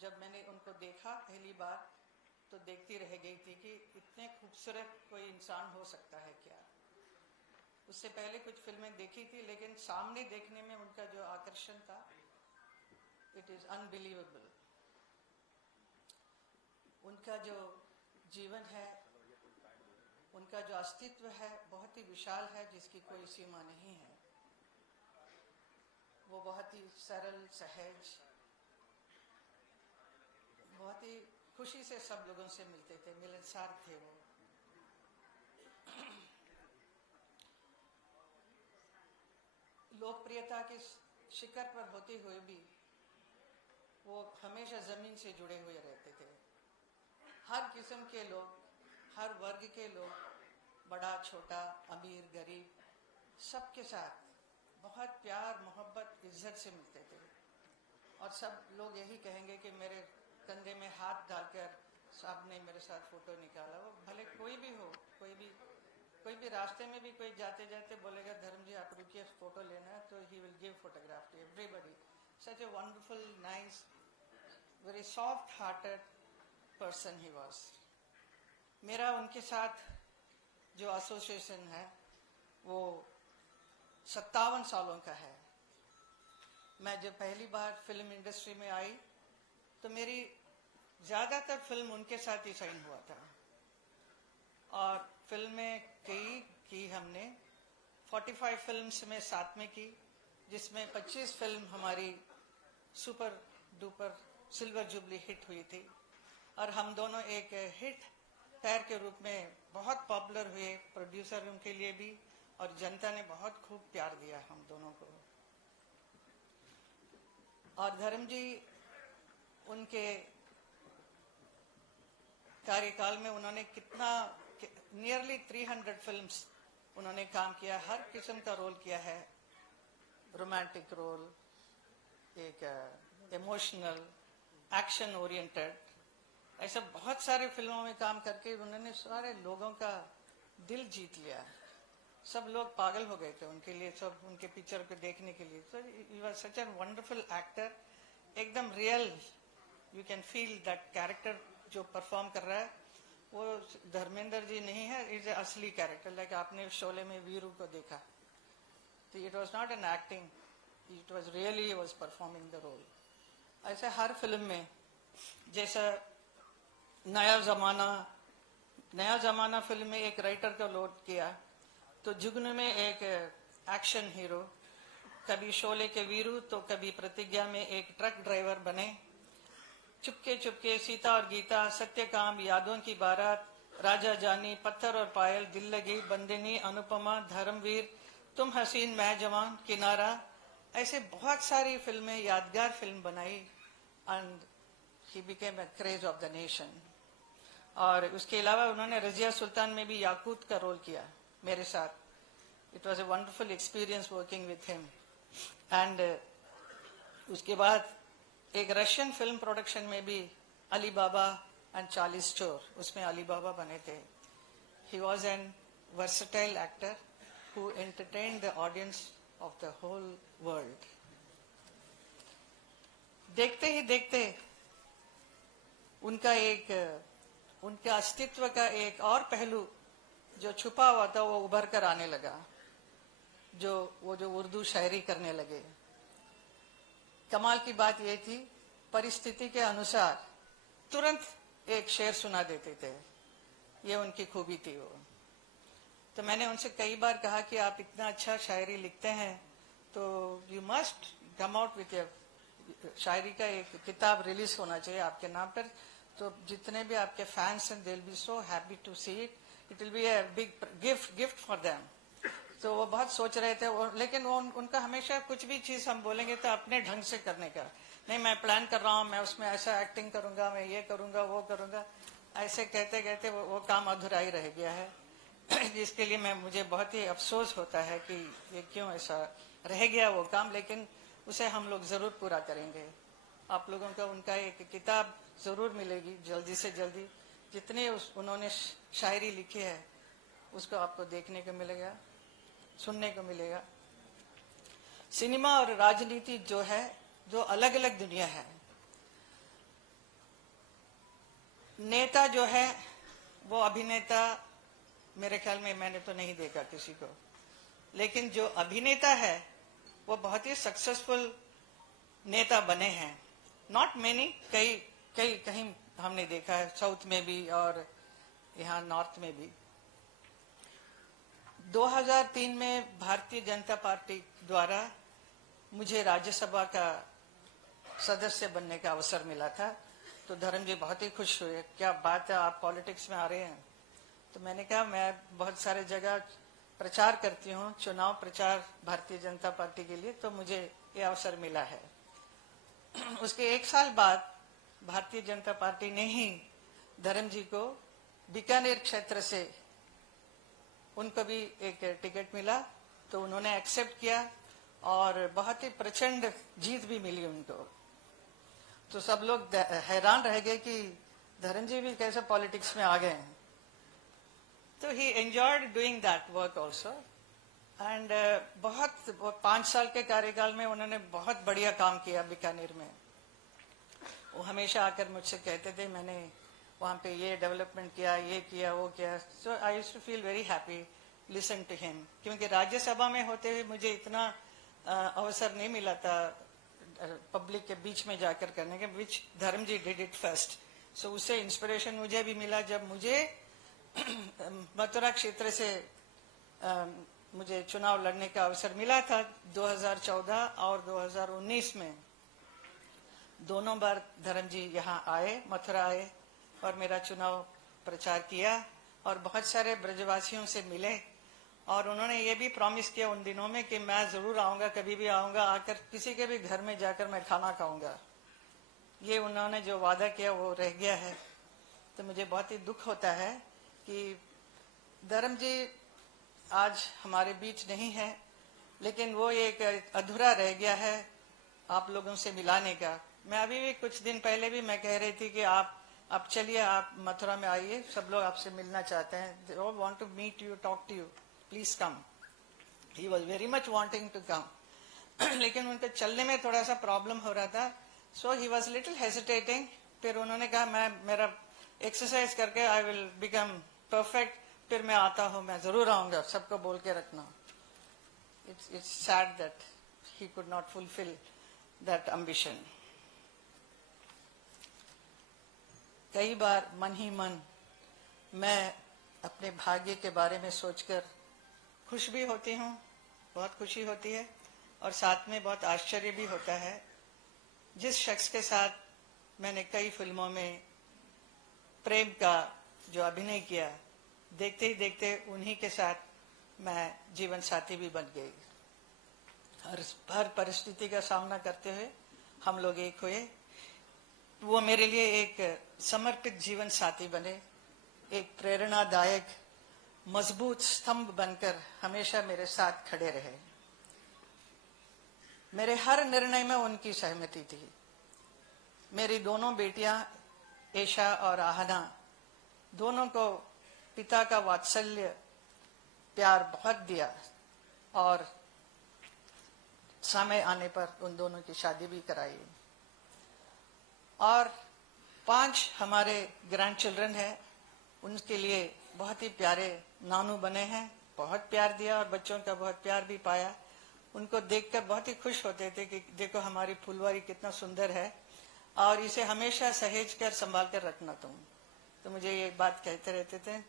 जब मैंने उनको देखा पहली बार तो देखती रह गई थी कि इतने खूबसूरत कोई इंसान हो सकता है क्या। उससे पहले कुछ फिल्में देखी थी, लेकिन सामने देखने में उनका जो आकर्षण था, इट इज़ अनबिलीवेबल। उनका जो जीवन है, उनका जो अस्तित्व है, बहुत ही विशाल है, जिसकी कोई सीमा नहीं है। वो बहुत ही सरल, सहज, बहुत ही खुशी से सब लोगों से मिलते थे, मिलनसार थे वो। लोकप्रियता के शिखर पर होते हुए भी वो हमेशा ज़मीन से जुड़े हुए रहते थे। हर किस्म के लोग, हर वर्ग के लोग, बड़ा छोटा, अमीर गरीब, सबके साथ बहुत प्यार, मोहब्बत, इज्जत से मिलते थे। और सब लोग यही कहेंगे कि मेरे कंधे में हाथ डालकर साहब ने मेरे साथ फ़ोटो निकाला। वो भले कोई भी हो, कोई भी रास्ते में भी कोई जाते जाते बोलेगा धर्म जी आप रुकिए फ़ोटो लेना है, तो he will give photograph to everybody. Such a wonderful, nice, very soft hearted person he was. मेरा उनके साथ जो एसोसिएशन है वो 57 सालों का है। मैं जब पहली बार फिल्म इंडस्ट्री में आई तो मेरी ज़्यादातर फिल्म उनके साथ ही साइन हुआ था, और फिल्में कई की हमने। 45 फिल्म्स में साथ में की, जिसमें 25 फिल्म हमारी super duper silver jubilee hit हुई थी। और हम दोनों एक हिट पैर के रूप में बहुत पॉपुलर हुए, प्रोड्यूसर उनके लिए भी, और जनता ने बहुत खूब प्यार दिया हम दोनों को। और धर्म जी उनके कार्यकाल में उन्होंने कितना, नियरली 300 फिल्म्स उन्होंने काम किया, हर किस्म का रोल किया है। रोमांटिक रोल, एक इमोशनल, एक्शन ओरिएंटेड, ऐसा बहुत सारे फिल्मों में काम करके उन्होंने सारे लोगों का दिल जीत लिया। सब लोग पागल हो गए थे उनके लिए, सब उनके पिक्चर को देखने के लिए। So he was such a wonderful actor, एकदम real, you can feel that character जो परफॉर्म कर रहा है वो धर्मेंद्र जी नहीं है, इज ए असली कैरेक्टर। लाइक आपने शोले में वीरू को देखा, तो it was not an acting, it was really he was performing the role. ऐसे हर फिल्म में, जैसा नया जमाना फिल्म में एक राइटर को लोड किया, तो जुगनू में एक एक्शन हीरो, कभी शोले के वीरू तो कभी प्रतिज्ञा में एक ट्रक ड्राइवर बने। चुपके चुपके, सीता और गीता, सत्यकाम, यादों की बारात, राजा जानी, पत्थर और पायल, दिल लगी, बंदिनी, अनुपमा, धर्मवीर, तुम हसीन मैं जवान, किनारा, ऐसे बहुत सारी फिल्में, यादगार फिल्म बनाई। And he became a craze of the nation. और उसके अलावा उन्होंने रजिया सुल्तान में भी याकूत का रोल किया मेरे साथ। It was a wonderful experience working with him. And उसके बाद एक रशियन फिल्म प्रोडक्शन में भी, अली बाबा एंड 40 चोर, उसमें अली बाबा बने थे। He was an versatile actor who entertained the audience of the whole world. देखते ही देखते उनका अस्तित्व का एक और पहलू जो छुपा हुआ था वो उभर कर आने लगा, जो उर्दू शायरी करने लगे। कमाल की बात यह थी, परिस्थिति के अनुसार तुरंत एक शेर सुना देते थे, ये उनकी खूबी थी वो। तो मैंने उनसे कई बार कहा कि आप इतना अच्छा शायरी लिखते हैं तो you must come out with शायरी का एक किताब रिलीज होना चाहिए आपके नाम पर, तो जितने भी आपके फैंस हैं they will be so happy to see it, it will be a big gift for them. तो वो बहुत सोच रहे थे, लेकिन वो उनका हमेशा कुछ भी चीज हम बोलेंगे तो अपने ढंग से करने का, नहीं मैं प्लान कर रहा हूँ, मैं उसमें ऐसा एक्टिंग करूंगा, मैं ये करूंगा, वो करूंगा, ऐसे कहते कहते वो काम अधूरा ही रह गया है। जिसके लिए मुझे बहुत ही अफसोस होता है कि ये क्यों ऐसा रह गया वो काम, लेकिन उसे हम लोग जरूर पूरा करेंगे। आप लोगों का उनका एक किताब जरूर मिलेगी जल्दी से जल्दी। जितने उन्होंने शायरी लिखी है उसको आपको देखने को मिलेगा, सुनने को मिलेगा। सिनेमा और राजनीति जो है, जो अलग अलग दुनिया है, नेता जो है वो अभिनेता, मेरे ख्याल में मैंने तो नहीं देखा किसी को, लेकिन जो अभिनेता है वो बहुत ही सक्सेसफुल नेता बने हैं। नॉट मेनी, कई कई कहीं हमने देखा है, साउथ में भी और यहाँ नॉर्थ में भी। 2003 में भारतीय जनता पार्टी द्वारा मुझे राज्यसभा का सदस्य बनने का अवसर मिला था, तो धर्म जी बहुत ही खुश हुए। क्या बात है, आप पॉलिटिक्स में आ रहे हैं? तो मैंने कहा मैं बहुत सारे जगह प्रचार करती हूँ, चुनाव प्रचार भारतीय जनता पार्टी के लिए, तो मुझे ये अवसर मिला है। उसके 1 साल बाद भारतीय जनता पार्टी ने ही धर्म जी को बीकानेर क्षेत्र से उनको भी एक टिकट मिला, तो उन्होंने एक्सेप्ट किया और बहुत ही प्रचंड जीत भी मिली उनको। तो सब लोग हैरान रह गए कि धर्म जी भी कैसे पॉलिटिक्स में आ गए हैं। तो ही enjoyed doing that work also and बहुत 5 साल के कार्यकाल में उन्होंने बहुत बढ़िया काम किया बीकानेर में। वो हमेशा आकर मुझसे कहते थे मैंने वहाँ पे ये डेवलपमेंट किया, ये किया, वो किया। So I used to feel very happy listen to him, क्योंकि राज्यसभा में होते हुए मुझे इतना अवसर नहीं मिला था पब्लिक के बीच में जाकर करने के, विच धर्म जी डिड इट फर्स्ट। सो उससे इंस्पिरेशन मुझे भी मिला जब मुझे मथुरा क्षेत्र से मुझे चुनाव लड़ने का अवसर मिला था 2014 और 2019 में। दोनों बार धर्म जी यहाँ आए, मथुरा आए और मेरा चुनाव प्रचार किया और बहुत सारे ब्रजवासियों से मिले, और उन्होंने ये भी प्रॉमिस किया उन दिनों में कि मैं जरूर आऊंगा, कभी भी आऊंगा, आकर किसी के भी घर में जाकर मैं खाना खाऊंगा। ये उन्होंने जो वादा किया वो रह गया है। तो मुझे बहुत ही दुख होता है कि धर्म जी आज हमारे बीच नहीं है, लेकिन वो एक अधूरा रह गया है आप लोगों से मिलाने का। मैं अभी भी कुछ दिन पहले भी मैं कह रही थी कि आप चलिए, आप मथुरा में आइए, सब लोग आपसे मिलना चाहते हैं, they all want to meet you, talk to you, please come. He was very much wanting to come लेकिन उनके चलने में थोड़ा सा प्रॉब्लम हो रहा था, सो ही वाज लिटिल हेजिटेटिंग। फिर उन्होंने कहा मैं मेरा एक्सरसाइज करके आई विल बिकम परफेक्ट, फिर मैं आता हूँ, मैं जरूर आऊंगा, सबको बोल के रखना। It's sad that he could not fulfil that ambition. कई बार मन ही मन मैं अपने भाग्य के बारे में सोचकर खुश भी होती हूँ, बहुत खुशी होती है, और साथ में बहुत आश्चर्य भी होता है। जिस शख्स के साथ मैंने कई फिल्मों में प्रेम का जो अभिनय किया, देखते ही देखते उन्हीं के साथ मैं जीवन साथी भी बन गई। हर परिस्थिति का सामना करते हुए हम लोग एक हुए। वो मेरे लिए एक समर्पित जीवन साथी बने, एक प्रेरणादायक मजबूत स्तंभ बनकर हमेशा मेरे साथ खड़े रहे। मेरे हर निर्णय में उनकी सहमति थी। मेरी दोनों बेटियां ऐशा और आहना, दोनों को पिता का वात्सल्य प्यार बहुत दिया, और समय आने पर उन दोनों की शादी भी कराई। और 5 हमारे ग्रैंड चिल्ड्रन है, उनके लिए बहुत ही प्यारे नानू बने हैं, बहुत प्यार दिया और बच्चों का बहुत प्यार भी पाया। उनको देखकर बहुत ही खुश होते थे कि देखो हमारी फुलवारी कितना सुंदर है, और इसे हमेशा सहेज कर संभाल कर रखना तुम। तो मुझे ये बात कहते रहते थे।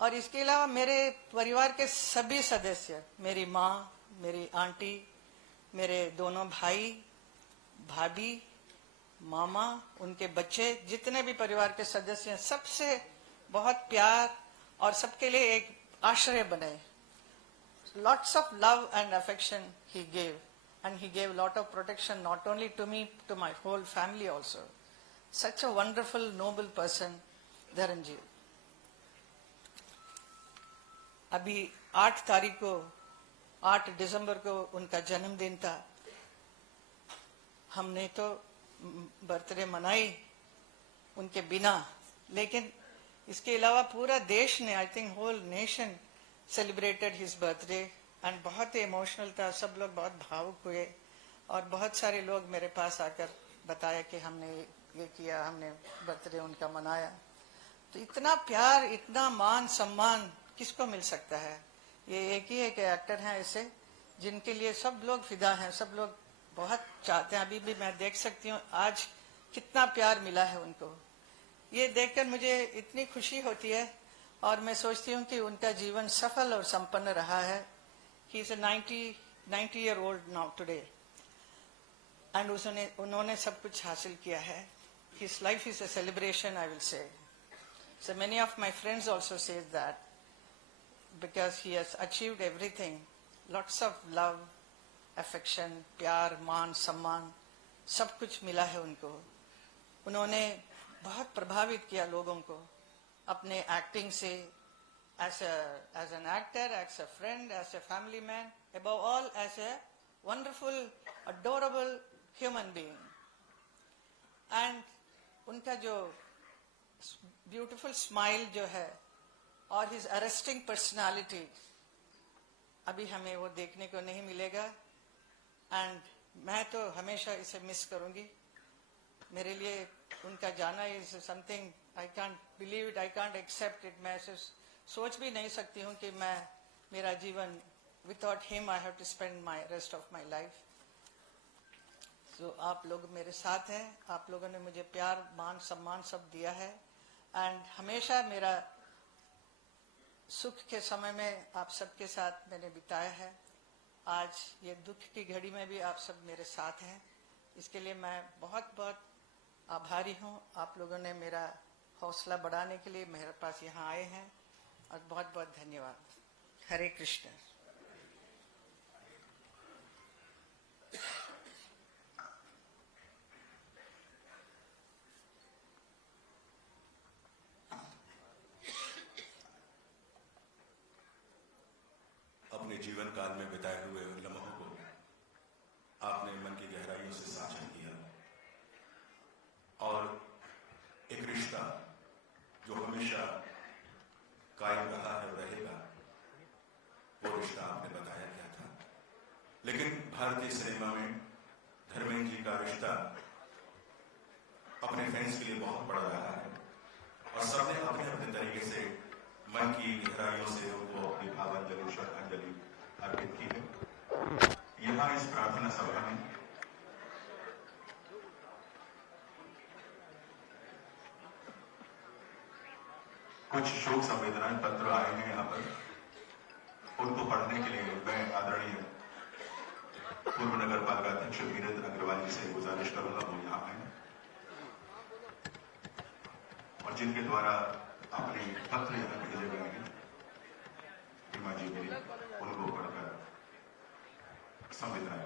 और इसके अलावा मेरे परिवार के सभी सदस्य, मेरी माँ, मेरी आंटी, मेरे दोनों भाई, भाभी, मामा, उनके बच्चे, जितने भी परिवार के सदस्य हैं, सबसे बहुत प्यार और सबके लिए एक आश्रय बने। Lots of love and affection he gave, and he gave lot of protection not only to me, to my whole family also. Such a wonderful, noble person, धर्म जी। अभी 8 तारीख को, 8 दिसंबर को उनका जन्मदिन था। हमने तो बर्थडे मनाई उनके बिना, लेकिन इसके अलावा पूरा देश ने, I think whole nation celebrated his birthday, and बहुत ही इमोशनल था। सब लोग बहुत भावुक हुए, और बहुत सारे लोग मेरे पास आकर बताया कि हमने ये किया, हमने बर्थडे उनका मनाया। तो इतना प्यार, इतना मान सम्मान किसको मिल सकता है। ये एक ही एक एक्टर हैं ऐसे जिनके लिए सब लोग फिदा हैं, सब लोग बहुत चाहते हैं। अभी भी मैं देख सकती हूँ आज कितना प्यार मिला है उनको। ये देखकर मुझे इतनी खुशी होती है और मैं सोचती हूँ कि उनका जीवन सफल और संपन्न रहा है। He is 90 year old now today and उन्होंने सब कुछ हासिल किया है। His life is a celebration, I will say. So many of my friends also say that because he has achieved everything, lots of love, affection, प्यार, मान, सम्मान, सब कुछ मिला है उनको। उन्होंने बहुत प्रभावित किया लोगों को अपने एक्टिंग से, as an actor, as a friend, as a family man, above all as a wonderful, adorable human being. And उनका जो ब्यूटीफुल स्माइल जो है और हिज अरेस्टिंग पर्सनालिटी, अभी हमें वो देखने को नहीं मिलेगा। एंड मैं तो हमेशा इसे मिस करूंगी। मेरे लिए उनका जाना is something I can't believe it, I can't accept it. मैं सोच भी नहीं सकती हूँ कि मैं मेरा जीवन without him I have to spend my rest of my life. तो आप लोग मेरे साथ हैं, आप लोगों ने मुझे प्यार, मान, सम्मान सब दिया है एंड हमेशा मेरा सुख के समय में आप सबके साथ मैंने बिताया है। आज ये दुख की घड़ी में भी आप सब मेरे साथ हैं, इसके लिए मैं बहुत बहुत आभारी हूँ। आप लोगों ने मेरा हौसला बढ़ाने के लिए मेरे पास यहाँ आए हैं और बहुत बहुत धन्यवाद। हरे कृष्ण। अपने जीवन काल में बिताए हुए लम्हों को आपने मन की गहराइयों से साझा किया और एक रिश्ता जो हमेशा कायम रहा है और रहेगा, वो रिश्ता आपने बताया गया था। लेकिन भारतीय सिनेमा में धर्मेंद्र जी का रिश्ता अपने फैंस के लिए बहुत बड़ा रहा है और सबने अपने अपने तरीके से मन की गहराइयों से उनको अपनी भावांजलि, श्रद्धांजलि अर्पित की है। यहाँ इस प्रार्थना सभा में कुछ शोक संवेदनाएं पत्र आए हैं यहाँ पर, उनको पढ़ने के लिए मैं आदरणीय पूर्व नगर पालिका अध्यक्ष वीरेंद्र अग्रवाल जी से गुजारिश करूंगा वो यहाँ आए और जिनके द्वारा अपने पत्र यहाँ भेजे गए हैं, हिमा जी मेरी उनको पढ़कर संवेदनाएं